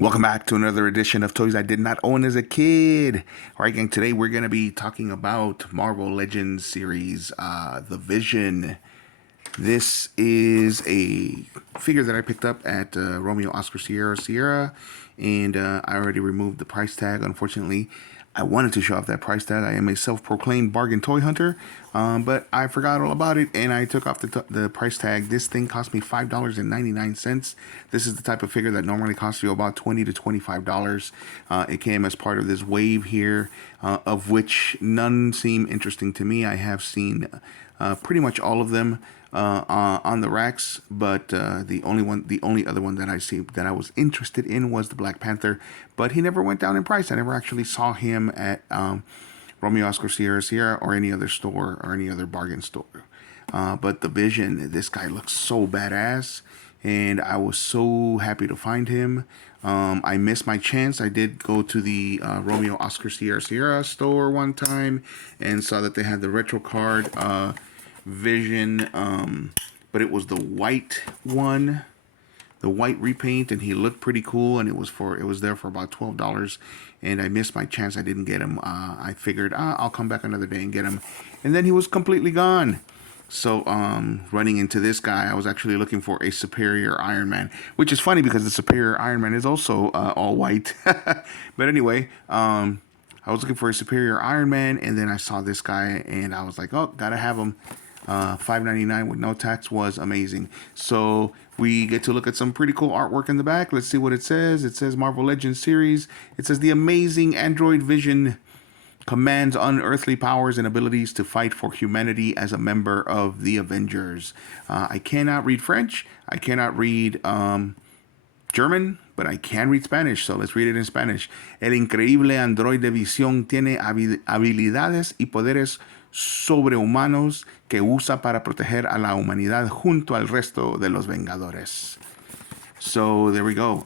Welcome back to another edition of Toys I Did Not Own as a Kid. All right, gang, today we're going to be talking about Marvel Legends series, The Vision. This is a figure that I picked up at Romeo Oscar Sierra, and I already removed the price tag, unfortunately. I wanted to show off that price tag. I am a self-proclaimed bargain toy hunter, but I forgot all about it, and I took off the price tag. This thing cost me $5.99. This is the type of figure that normally costs you about $20 to $25. It came as part of this wave here, of which none seem interesting to me. I have seen pretty much all of them on the racks, but the only other one that I see that I was interested in was the Black Panther, but he never went down in price. I never actually saw him at Romeo Oscar Sierra or any other store or any other bargain store. But the Vision, this guy looks so badass, and I was so happy to find him. I missed my chance. I did go to the Romeo Oscar Sierra store one time and saw that they had the retro card Vision, but it was the white one, the white repaint, and he looked pretty cool, and it was there for about $12, and I missed my chance. I didn't get him. I figured I'll come back another day and get him, and then he was completely gone. So running into this guy, I was actually looking for a Superior Iron Man, which is funny because the Superior Iron Man is also all white. But anyway, I was looking for a Superior Iron Man, and then I saw this guy, and I was like, oh, gotta have him. $5.99 with no tax was amazing. So we get to look at some pretty cool artwork in the back. Let's see what it says. It says Marvel Legends series. It says the amazing android Vision commands unearthly powers and abilities to fight for humanity as a member of the Avengers. I cannot read French. I cannot read German, but I can read Spanish, so let's read it in Spanish. El increíble androide Visión tiene habilidades y poderes sobrehumanos que usa para proteger a la humanidad junto al resto de los Vengadores. So there we go.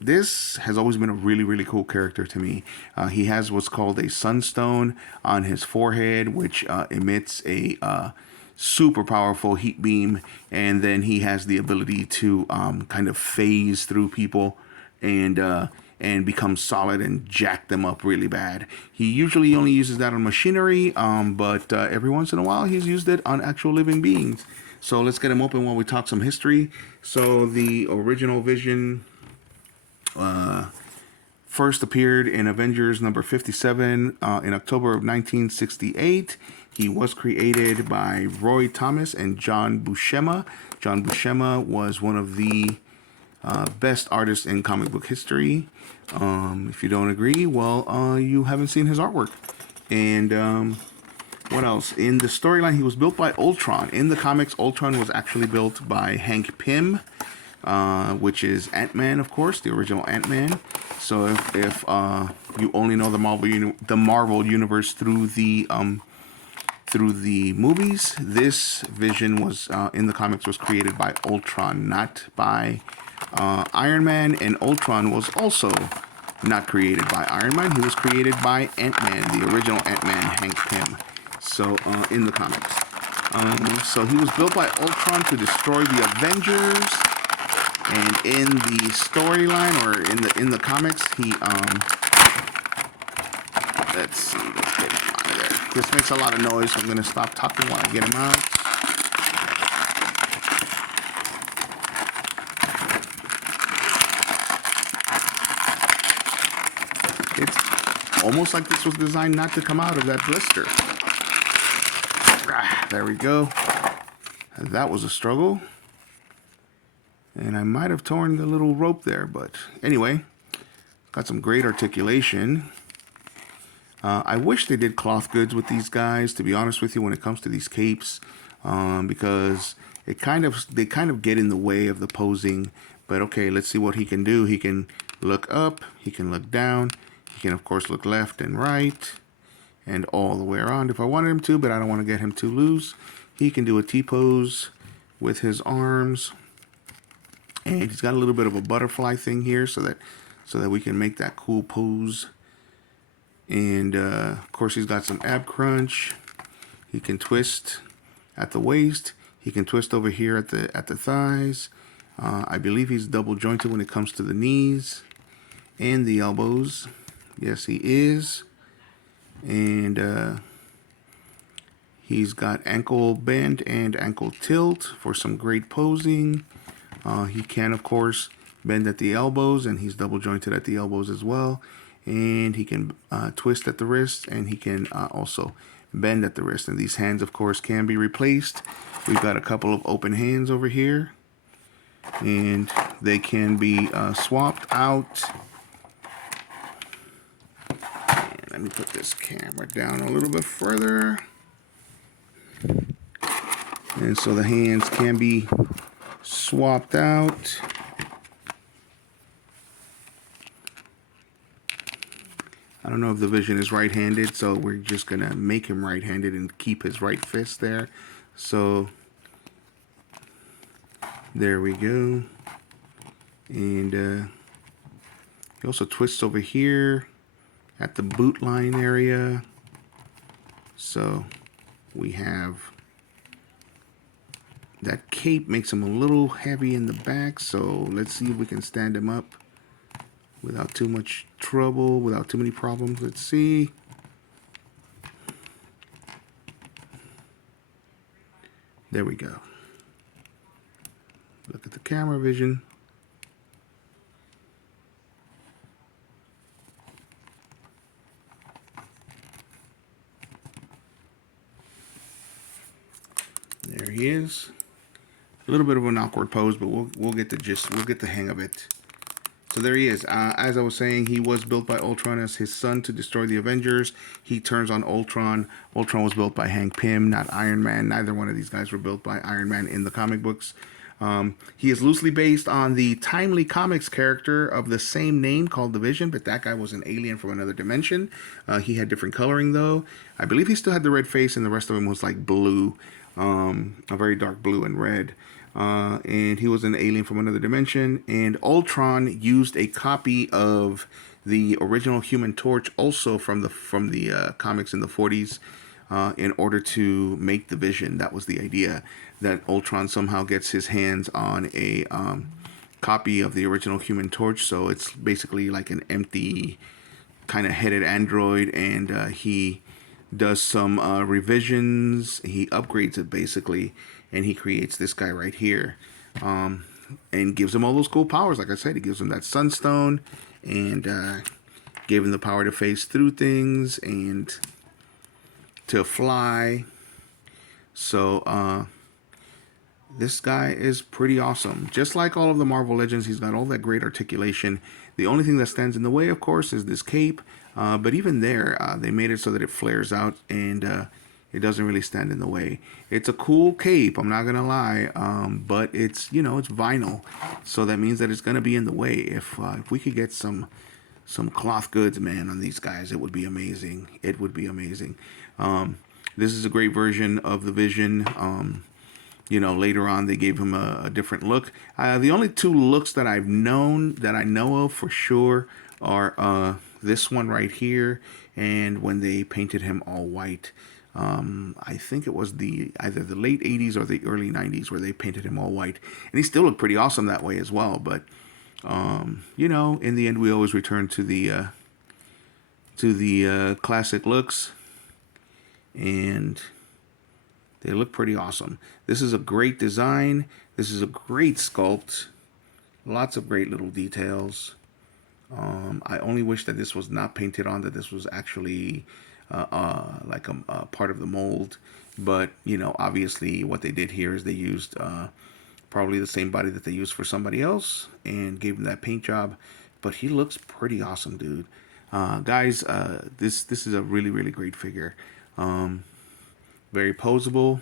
This has always been a really, really cool character to me. He has what's called a sunstone on his forehead, which emits a super powerful heat beam, and then he has the ability to kind of phase through people and become solid and jack them up really bad. He usually only uses that on machinery, but every once in a while he's used it on actual living beings. So let's get him open while we talk some history. So the original Vision first appeared in Avengers number 57 in October of 1968. He was created by Roy Thomas and John Buscema. John Buscema was one of the best artists in comic book history. If you don't agree, well, you haven't seen his artwork. And what else? In the storyline, he was built by Ultron. In the comics, Ultron was actually built by Hank Pym, which is Ant-Man, of course, the original Ant-Man. So if you only know the Marvel universe through the movies, this Vision was in the comics was created by Ultron, not by Iron Man. And Ultron was also not created by Iron Man. He was created by Ant-Man, the original Ant-Man, Hank Pym. So in the comics, so he was built by Ultron to destroy the Avengers. And in the storyline, or in the comics, he let's see, let's get him out of there. This makes a lot of noise, so I'm gonna stop talking while I get him out. It's almost like this was designed not to come out of that blister. There we go. That was a struggle. And I might have torn the little rope there, but anyway, got some great articulation. I wish they did cloth goods with these guys, to be honest with you, when it comes to these capes, because they kind of get in the way of the posing. But okay, let's see what he can do. He can look up, he can look down, he can of course look left and right, and all the way around if I wanted him to, but I don't want to get him too loose. He can do a T-pose with his arms. And he's got a little bit of a butterfly thing here so that we can make that cool pose. And of course he's got some ab crunch. He can twist at the waist. He can twist over here at the thighs. I believe he's double jointed when it comes to the knees. and the elbows. Yes, he is. And he's got ankle bend and ankle tilt for some great posing. He can, of course, bend at the elbows, and he's double jointed at the elbows as well. And he can twist at the wrist, and he can also bend at the wrist. And these hands, of course, can be replaced. We've got a couple of open hands over here, and they can be swapped out. And let me put this camera down a little bit further. And so the hands can be swapped out. I don't know if the Vision is right-handed, so we're just going to make him right-handed and keep his right fist there. So there we go. And he also twists over here at the boot line area. So we have that cape makes him a little heavy in the back. So let's see if we can stand him up without too much trouble, without too many problems. Let's see. There we go. Look at the camera vision. There he is. A little bit of an awkward pose, but we'll get the gist. We'll get the hang of it. So there he is. As I was saying, he was built by Ultron as his son to destroy the Avengers. He turns on Ultron. Ultron was built by Hank Pym, not Iron Man. Neither one of these guys were built by Iron Man in the comic books. He is loosely based on the Timely Comics character of the same name called the Vision, but that guy was an alien from another dimension. He had different coloring, though. I believe he still had the red face, and the rest of him was like blue, a very dark blue and red. And he was an alien from another dimension. And Ultron used a copy of the original Human Torch, also from the comics in the 40s, in order to make the Vision. That was the idea, that Ultron somehow gets his hands on a copy of the original Human Torch. So it's basically like an empty, kind of headed android, and he does some revisions. He upgrades it basically, and he creates this guy right here, and gives him all those cool powers. Like I said, he gives him that Sunstone, and gave him the power to phase through things and to fly. So this guy is pretty awesome. Just like all of the Marvel Legends, he's got all that great articulation. The only thing that stands in the way, of course, is this cape. But even there, they made it so that it flares out, and it doesn't really stand in the way. It's a cool cape, I'm not gonna lie, but it's, you know, it's vinyl, so that means that it's gonna be in the way. If we could get some cloth goods, man, on these guys, it would be amazing. It would be amazing. This is a great version of the Vision. You know, later on they gave him a different look. The only two looks that I know of for sure are this one right here, and when they painted him all white. I think it was either the late 80s or the early 90s where they painted him all white, and he still looked pretty awesome that way as well. But you know, in the end, we always return to the classic looks, and they look pretty awesome. This is a great design. This is a great sculpt. Lots of great little details. I only wish that this was not painted on, that this was actually like a part of the mold. But, you know, obviously what they did here is they used probably the same body that they used for somebody else and gave him that paint job. But he looks pretty awesome, dude. Guys, this is a really, really great figure. Very posable.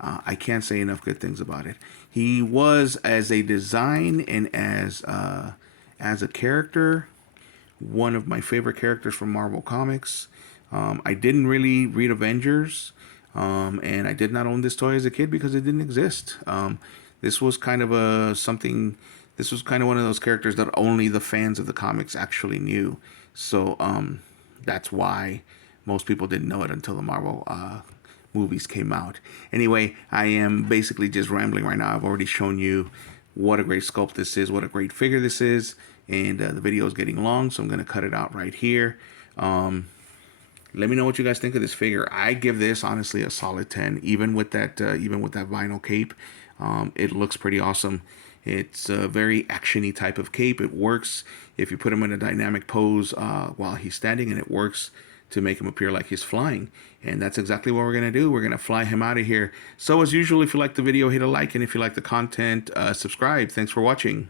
I can't say enough good things about it. He was, as a design and as a character, one of my favorite characters from Marvel Comics. I didn't really read Avengers, and I did not own this toy as a kid because it didn't exist. This was kind of This was kind of one of those characters that only the fans of the comics actually knew. So that's why most people didn't know it until the Marvel movies came out. Anyway, I am basically just rambling right now. I've already shown you what a great sculpt this is, what a great figure this is. and the video is getting long, so I'm going to cut it out right here. Let me know what you guys think of this figure. I give this honestly a solid 10, even with that vinyl cape. It looks pretty awesome. It's a very actiony type of cape. It works if you put him in a dynamic pose while he's standing, and it works to make him appear like he's flying. And that's exactly what we're going to do. We're going to fly him out of here. So as usual, if you like the video, hit a like, and if you like the content, subscribe. Thanks for watching.